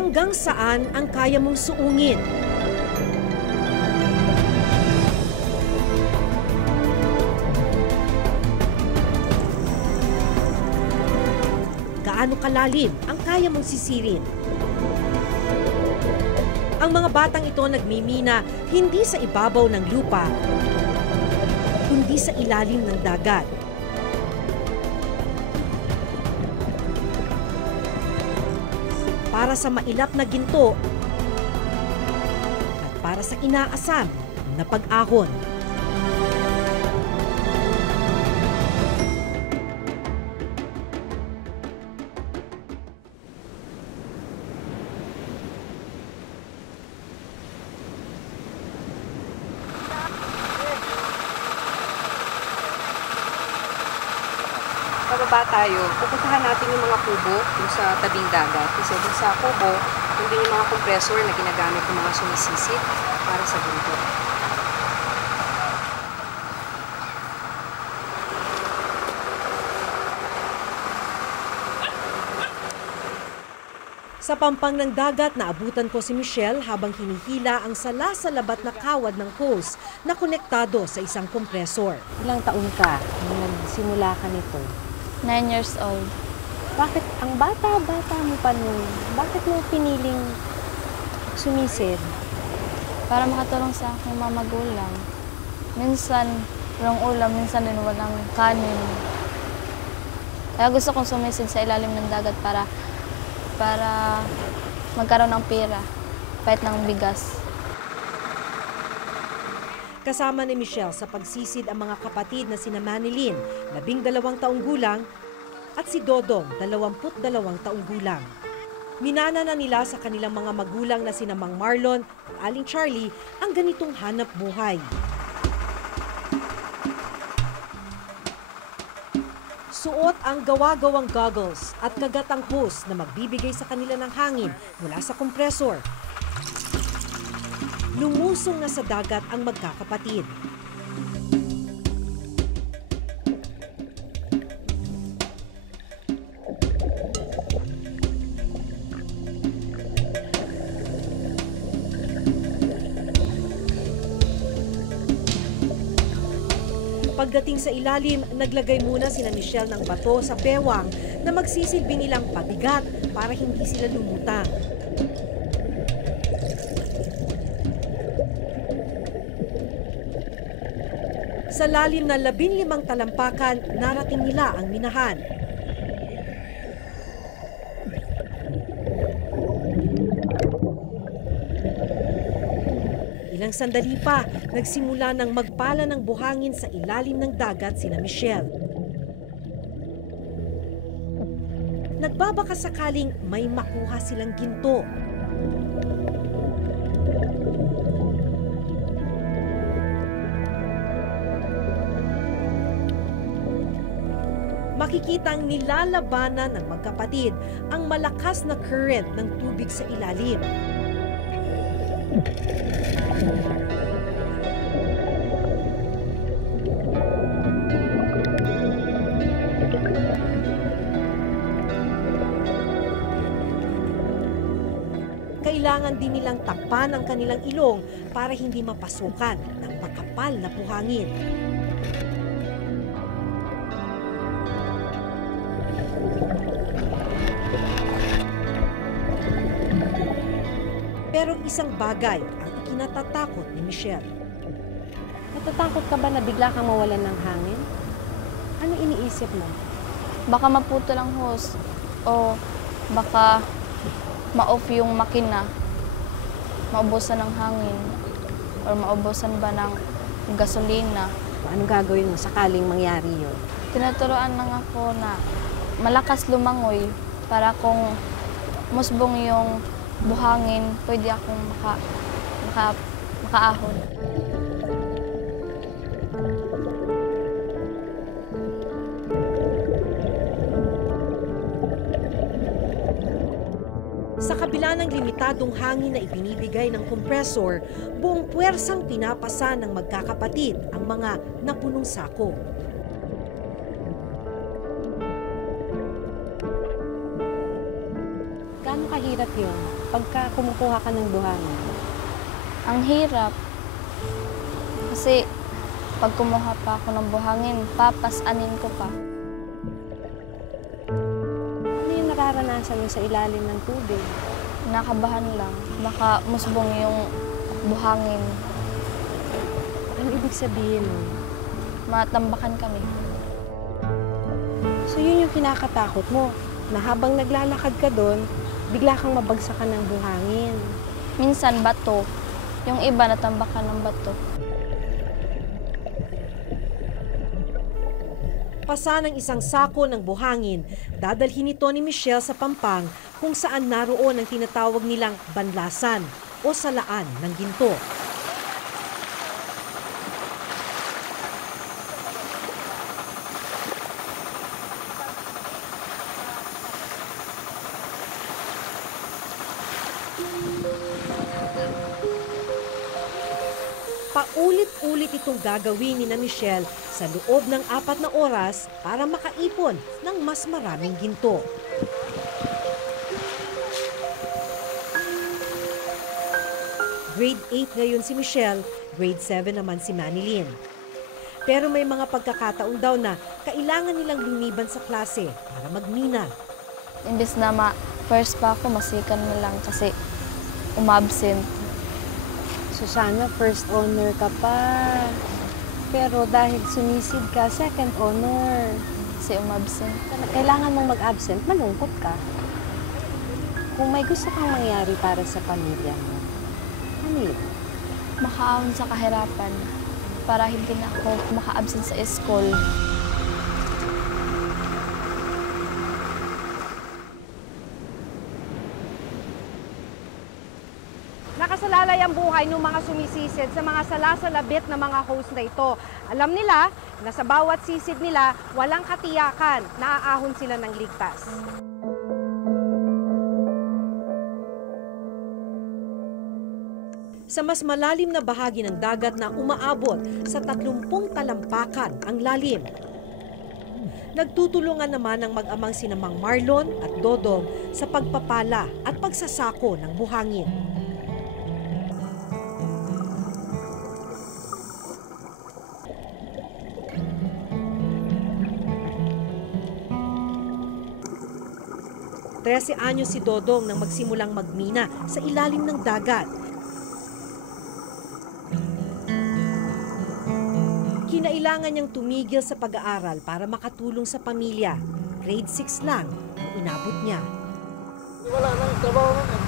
Hanggang saan ang kaya mong suungin? Gaano kalalim ang kaya mong sisirin? Ang mga batang ito nagmimina hindi sa ibabaw ng lupa, kundi sa ilalim ng dagat. Para sa mailap na ginto at para sa inaasam na pag-ahon. Pababa tayo, pupuntahan natin yung mga kubo dun sa tabing dagat. Kasi dun sa kubo, nandun yung mga compressor na ginagamit ng mga sumisisit para sa ginto. Sa pampang ng dagat, naabutan ko si Michelle habang hinihila ang sala sa labat na kawad ng hose na konektado sa isang kompresor. Ilang taon ka nung nagsimula ka nito? 9 years old. Bakit ang bata-bata mo pa nun? Bakit mo piniling sumisid? Para makatulong sa aking mga magulang. Minsan, walang ulam, minsan din walang kanin. Kaya gusto kong sumisid sa ilalim ng dagat para magkaroon ng pera, kahit ng bigas. Kasama ni Michelle sa pagsisid ang mga kapatid na sina Manilyn, 12 taong gulang, at si Dodong, 22 taong gulang. Minana na nila sa kanilang mga magulang na sina Mang Marlon at Aling Charlie ang ganitong hanap buhay. Suot ang gawa-gawang goggles at kagatang hose na magbibigay sa kanila ng hangin mula sa kompresor. Lumusong na sa dagat ang magkakapatid. Pagdating sa ilalim, naglagay muna sina Michelle ng bato sa bewang na magsisilbi nilang pabigat para hindi sila lumutang. Sa lalim na 15 talampakan, narating nila ang minahan. Ilang sandali pa, nagsimula ng magpala ng buhangin sa ilalim ng dagat sina Michelle. Nagbabaka sakaling may makuha silang ginto. Makikitang nilalabanan ng magkapatid ang malakas na current ng tubig sa ilalim. Kailangan din nilang takpan ang kanilang ilong para hindi mapasukan ng makapal na buhangin. Pero isang bagay ang ikinatatakot ni Michelle. Natatakot ka ba na bigla kang mawalan ng hangin? Ano iniisip mo? Baka maputo lang hose o baka ma-off yung makina, maubusan ng hangin or maubusan ba ng gasolina. Ano gagawin mo sakaling mangyari yun? Tinuturoan lang ako na malakas lumangoy para kung musbong yung buhangin, pwede akong makaahon. Sa kabila ng limitadong hangin na ibinibigay ng kompresor, buong puwersang pinapasa ng magkakapatid ang mga napunong sako. Gaano kahirap yun pagka kumukuha ka ng buhangin? Ang hirap. Kasi pag kumuha pa ako ng buhangin, papasanin ko pa. Ano yung nararanasan mo sa ilalim ng tubig? Nakabahan lang. Baka musbong yung buhangin. Ano ibig sabihin nun? Matambakan kami. So yun yung kinakatakot mo, na habang naglalakad ka doon, bigla kang mabagsakan ng buhangin. Minsan bato. Yung iba natambakan ng bato. Pasa ng isang sako ng buhangin, dadalhin ito ni Michelle sa Pampang kung saan naroon ang tinatawag nilang banlasan o salaan ng ginto. Paulit-ulit itong gagawin ni na Michelle sa loob ng 4 na oras para makaipon ng mas maraming ginto. Grade 8 ngayon si Michelle, grade 7 naman si Manilyn. Pero may mga pagkakataon daw na kailangan nilang lumiban sa klase para magmina. Imbes na first pa ako, masikan na lang kasi umabsent. So sana first honor ka pa. Pero dahil sumisid ka, second honor. Kasi umabsent. Kailangan mong mag-absent, malungkot ka. Kung may gusto kang mangyari para sa pamilya mo, ano yun? Makaahon sa kahirapan para hindi na ako maka-absent sa school. Nakasalalay ang buhay ng mga sumisisid sa mga salasalabit na mga host na ito. Alam nila na sa bawat sisid nila, walang katiyakan na aahon sila ng ligtas. Sa mas malalim na bahagi ng dagat na umaabot sa 30 talampakan ang lalim. Nagtutulungan naman ang mag-amang sina Mang Marlon at Dodong sa pagpapala at pagsasako ng buhangin. Trese anyos si Dodong nang magsimulang magmina sa ilalim ng dagat. Kinailangan niyang tumigil sa pag-aaral para makatulong sa pamilya. Grade 6 lang ang inabot niya. Wala nang trabaho nun eh.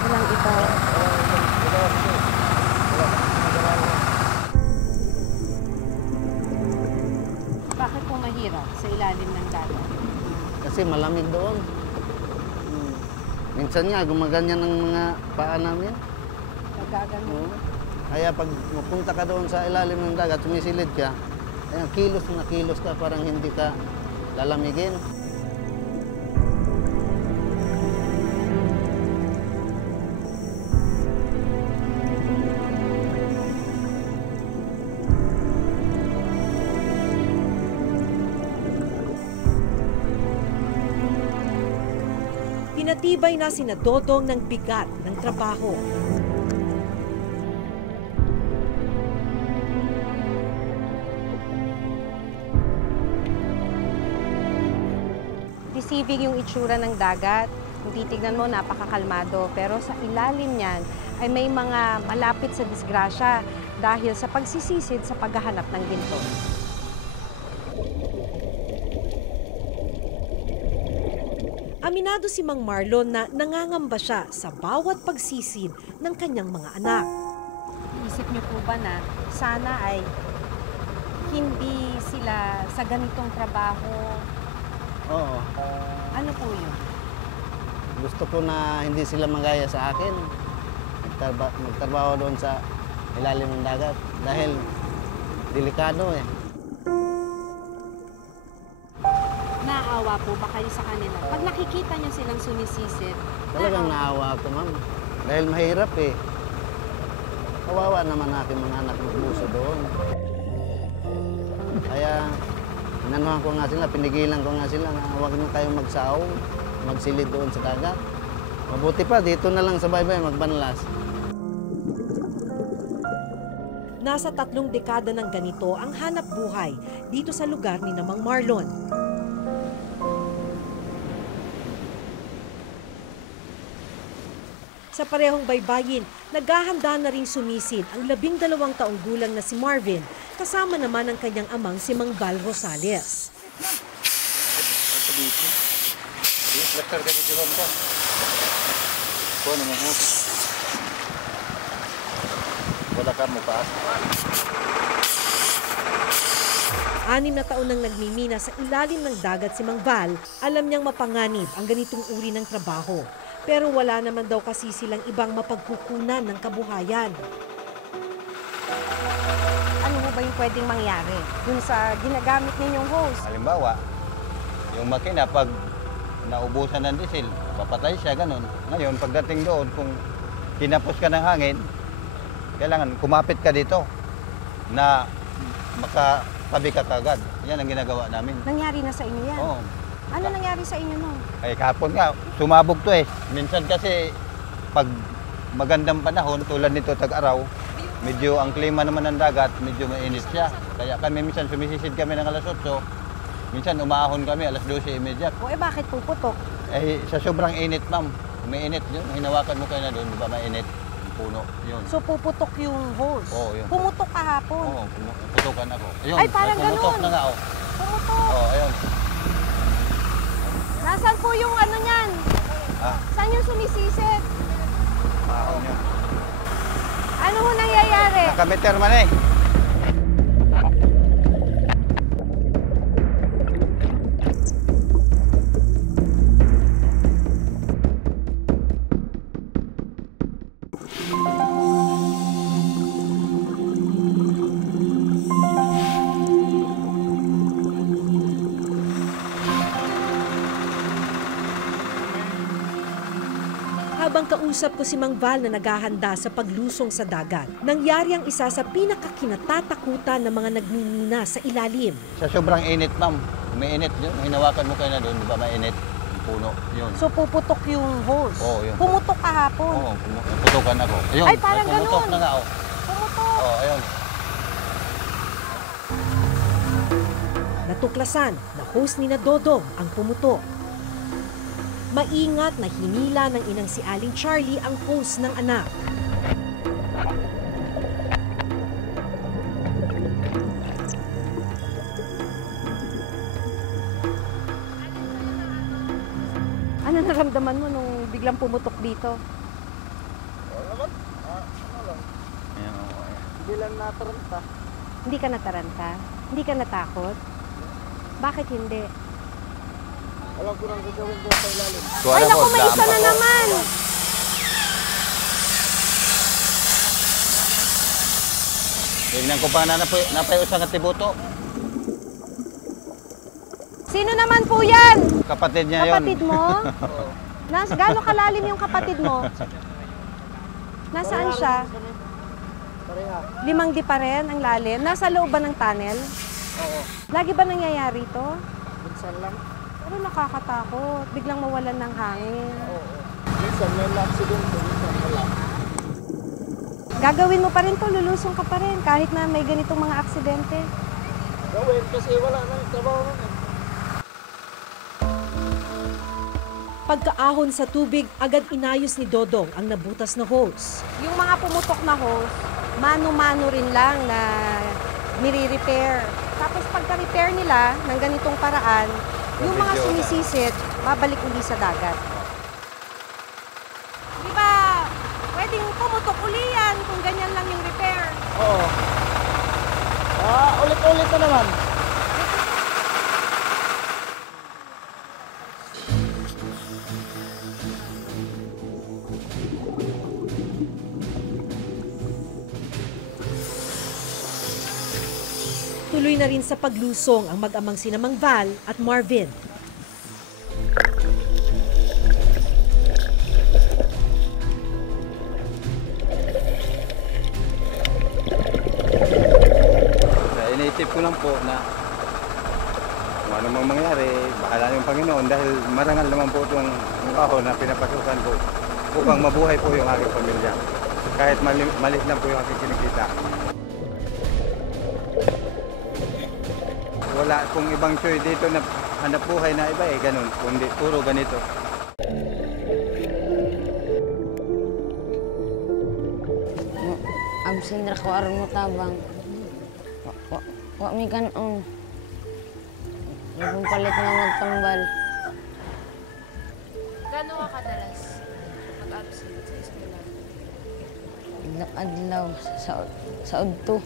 Walang ikaw. Bakit po mahirap sa ilalim ng dagat? Kasi malamig doon. Minsan nga, gumaganyan ang mga paa namin. Nagagano? Oo. Kaya pag mapunta ka doon sa ilalim ng dagat, sumisilid ka, kaya kilos na kilos ka, parang hindi ka lalamigin. Pinatibay na sina Dodong ng bigat ng trabaho. Deceiving yung itsura ng dagat. Kung titignan mo, napakakalmado. Pero sa ilalim niyan ay may mga malapit sa disgrasya dahil sa pagsisisid sa paghahanap ng ginto. Aminado si Mang Marlon na nangangamba siya sa bawat pagsisid ng kanyang mga anak. Isip niyo po ba na sana ay hindi sila sa ganitong trabaho? Oo. Ano po yun? Gusto ko na hindi sila magaya sa akin. Magtrabaho doon sa ilalim ng dagat. Dahil delikado eh. Naawa po ba kayo sa kanila? Pag nakikita niyo silang sumisisid, Talagang naawa ako, ma'am. Dahil mahirap eh. Kawawa naman aking mga anak magbuso doon. Kaya inanuhan ko nga sila, pinigilan ko nga sila na huwag na kayong magsaong, magsilid doon sa dagat. Mabuti pa, dito na lang sa baybay magbanlas. Nasa 3 dekada ng ganito ang hanap buhay dito sa lugar ni Mang Marlon. Sa parehong baybayin, naghahanda na rin sumisid ang 12 taong gulang na si Marvin, kasama naman ang kanyang amang si Mang Val Rosales. Wala ka mo pa. 6 na taon nang nagmimina sa ilalim ng dagat si Mang Val, alam niyang mapanganib ang ganitong uri ng trabaho. Pero wala naman daw kasi silang ibang mapagkukunan ng kabuhayan. Ano mo ba yung pwedeng mangyari dun sa ginagamit ninyong hose? Halimbawa, yung makina pag naubusan ng diesel, papatay siya, ganun. Ngayon, pagdating doon, kung kinapos ka ng hangin, kailangan kumapit ka dito na makatabi ka kagad. Yan ang ginagawa namin. Nangyari na sa inyo yan? Oo. Ano nangyari sa inyo nun? Ay, kahapon nga, sumabog to eh. Minsan kasi, pag magandang panahon, tulad nito tag-araw, medyo ang klima naman ng dagat, medyo mainit siya. Kaya kami minsan sumisisid kami ng alas 8, minsan umaahon kami alas 12:30. O bakit puputok? Eh, sa sobrang init, ma'am. May init yun. Hinawakan mo kayo na doon, di ba mainit? Yung puno, yun. So puputok yung hose? Oo, yun. Pumutok kahapon? Oo, putukan ako. Ayun, Ay, parang pumutok ganun. na nga, oh. Pumutok? Oo, ayun. Nasaan po yung ano niyan? Ah, Saan yung sumisisit? ahon yun. Ano ho nangyayari? Nakameter man eh. Habang kausap ko si Mang Val na naghahanda sa paglusong sa dagat, nangyari ang isa sa pinakakinatatakutan ng mga nagmimina sa ilalim. Sa sobrang init, ma'am. May init yun. Hinawakan mo kayo na doon, di ba mainit? Yung puno, yun. So puputok yung hose? Oo, yun. Pumutok kahapon? Oo, putukan ako. Ayun, Ay, parang pumutok ganun. na nga, oh. Pumutok? Oo, ayun. Natuklasan na host ni na Dodong ang pumutok. Maingat na hinila ng inang si Aling Charlie ang hose ng anak. Ano naramdaman mo nung biglang pumutok dito? Ayan, oo, ayan. Hindi lang nataranta. Hindi ka nataranta? Hindi ka natakot? Bakit hindi? Alam ko nang gagawin doon sa ilalim. Ay, naku, may isa na naman! Tignan ko pa na napay usang katibuto. Sino naman po yan? Kapatid niya yun. Kapatid mo? Gaano kalalim yung kapatid mo? Nasaan siya? Pareha. 5 di pa rin ang lalim? Nasa loob ba ng tunnel? Oo. Lagi ba nangyayari to? Minsan lang. Pero nakakatakot. Biglang mawalan ng hangin. Oo. Minsan may accident, minsan wala. Gagawin mo pa rin to, lulusong ka pa rin kahit na may ganitong mga aksidente. Gawin kasi wala nang trabaho nun eh. Pagkaahon sa tubig, agad inayos ni Dodong ang nabutas na hose. Yung mga pumutok na hose, mano-mano rin lang na nire-repair. Tapos pagka-repair nila ng ganitong paraan, yung mga sumisisit, babalik uli sa dagat. Di ba, pwedeng pumutok uli yan kung ganyan lang yung repair. Oo. Ulit-ulit na naman. Tuloy na rin sa paglusong ang mag-amang sina Mang Val at Marvin. Iniisip ko lang po na ano mang mangyari, bahala yung Panginoon dahil marangal naman po itong trabaho na pinapasukan ko upang mabuhay po yung aking pamilya. Kahit malit na po yung aking kinikita. Wala pong ibang choice dito na hanap buhay na iba ganun, kundi puro ganito. Absent ra ko aron mo tabang. Wa mi kanon. Yung palit nga magtambal. Gano'n ka kadalas mag-absent sa eskwela? Adlaw sa udto.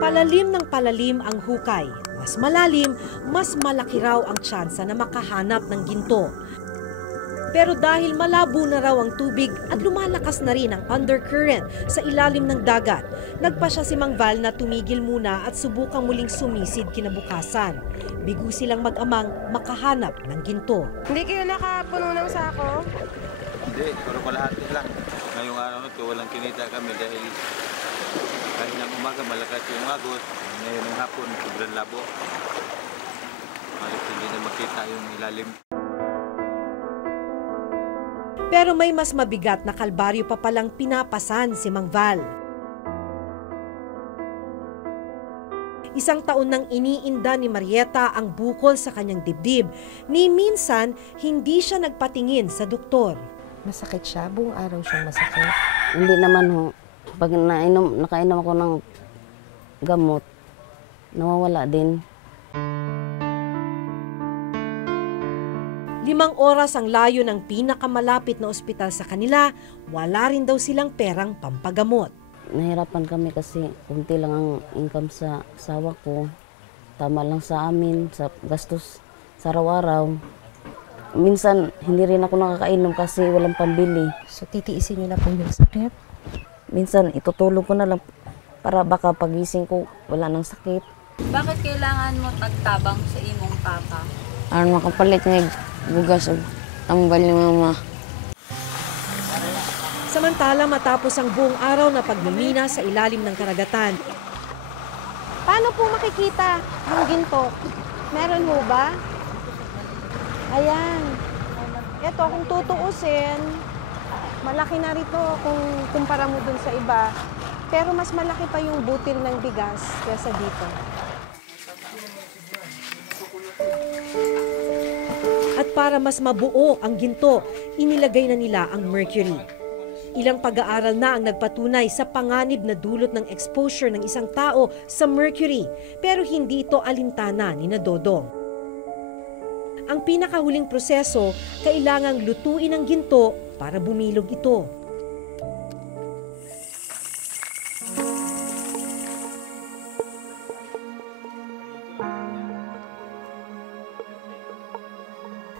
Palalim ng palalim ang hukay. Mas malalim, mas malaki raw ang tsansa na makahanap ng ginto. Pero dahil malabo na raw ang tubig at lumalakas na rin ang undercurrent sa ilalim ng dagat, nagpasya si Mang Val na tumigil muna at subukang muling sumisid kinabukasan. Bigo silang mag-amang makahanap ng ginto. Hindi kayo nakapuno ng sako? Hindi, puro kalahati lang. Ngayong araw na ito, walang kinita kami dahil kahit ng umaga malakas yung agos, ngayon ng hapon, sobrang labo. Malit hindi na makita yung ilalim. Pero may mas mabigat na kalbaryo pa palang pinapasan si Mang Val. Isang taon nang iniinda ni Marieta ang bukol sa kanyang dibdib, ni minsan hindi siya nagpatingin sa doktor. Masakit siya? Buong araw siyang masakit? Hindi naman ho. Pag nakainom ako ng gamot, nawawala din. 5 oras ang layo ng pinakamalapit na ospital sa kanila, wala rin daw silang perang pampagamot. Nahirapan kami kasi kunti lang ang income sa asawa ko. Tama lang sa amin, sa gastos sa araw-araw. Minsan, hindi rin ako nakakainom kasi walang pambili. So titiisin niyo na po yung sakit? Minsan, itutulog ko na lang para baka pagising ko, wala nang sakit. Bakit kailangan mo tagtabang sa imong papa? Ano makapalit ng bugas o tambal ni mama. Samantala matapos ang buong araw na pagmimina sa ilalim ng karagatan, Paano po makikita yung ginto? Meron mo ba? Ayan. Ito, kung tutuusin, malaki na rito kung kumpara mo dun sa iba. Pero mas malaki pa yung butil ng bigas kaysa dito. at para mas mabuo ang ginto, inilagay na nila ang mercury. Ilang pag-aaral na ang nagpatunay sa panganib na dulot ng exposure ng isang tao sa mercury, pero hindi ito alintana ni Dodong. Ang pinakahuling proseso, kailangang lutuin ang ginto para bumilog ito.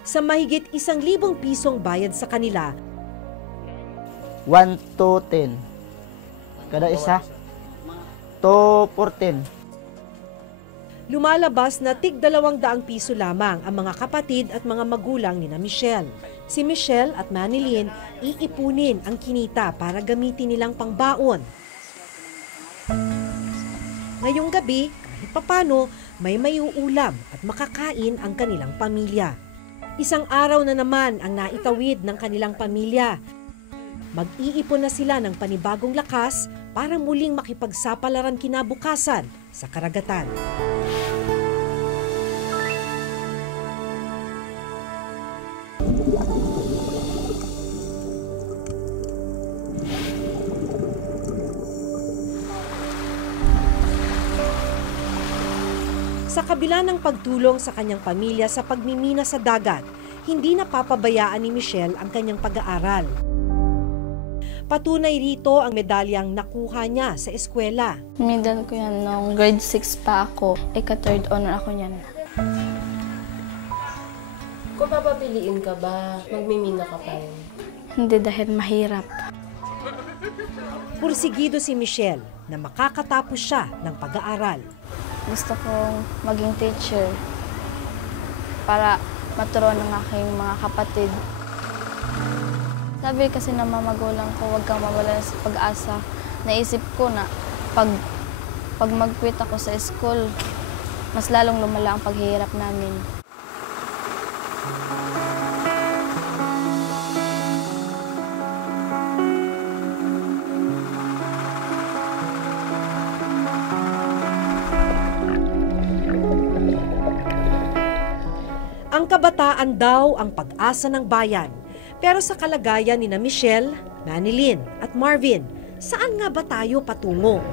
Sa mahigit 1,000 pisong bayad sa kanila, 1 to 10. Kada isa. 2 for 10. lumalabas na tig 200 piso lamang ang mga kapatid at mga magulang ni Michelle. Si Michelle at Manilyn iipunin ang kinita para gamitin nilang pangbaon. Ngayong gabi, kahit papano, may maiuulam at makakain ang kanilang pamilya. Isang araw na naman ang naitawid ng kanilang pamilya. Mag-iipon na sila ng panibagong lakas para muling makipagsapalaran kinabukasan sa karagatan. Sa kabila ng pagtulong sa kanyang pamilya sa pagmimina sa dagat, hindi napapabayaan ni Michelle ang kanyang pag-aaral. Patunay rito ang medalyang nakuha niya sa eskwela. Medal ko yan nung grade 6 pa ako. Ika-third honor ako niyan. Kung papapiliin ka ba, magmimina ka pa rin? Hindi dahil mahirap. Pursigido si Michelle na makakatapos siya ng pag-aaral. Gusto kong maging teacher para maturuan ng aking mga kapatid. Sabi kasi ng mga magulang ko, huwag kang mawala sa pag-asa naisip ko na pag mag-quit ako sa school, mas lalong lumala ang paghihirap namin. Ang kabataan daw ang pag-asa ng bayan. Pero sa kalagayan ni na Michelle, Manilyn at Marvin, saan nga ba tayo patungo?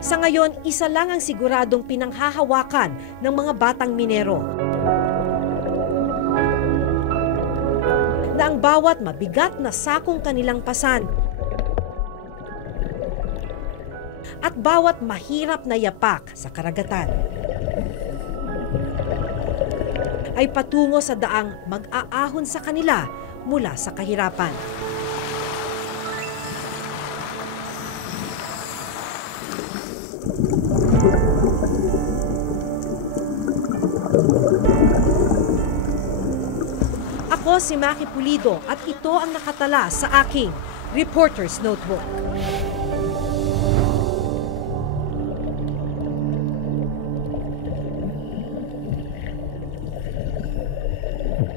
Sa ngayon, isa lang ang siguradong pinanghahawakan ng mga batang minero. Na ang bawat mabigat na sakong kanilang pasan at bawat mahirap na yapak sa karagatan ay patungo sa daang mag-aahon sa kanila mula sa kahirapan. Ako si Maki Pulido at ito ang nakatala sa aking Reporter's Notebook.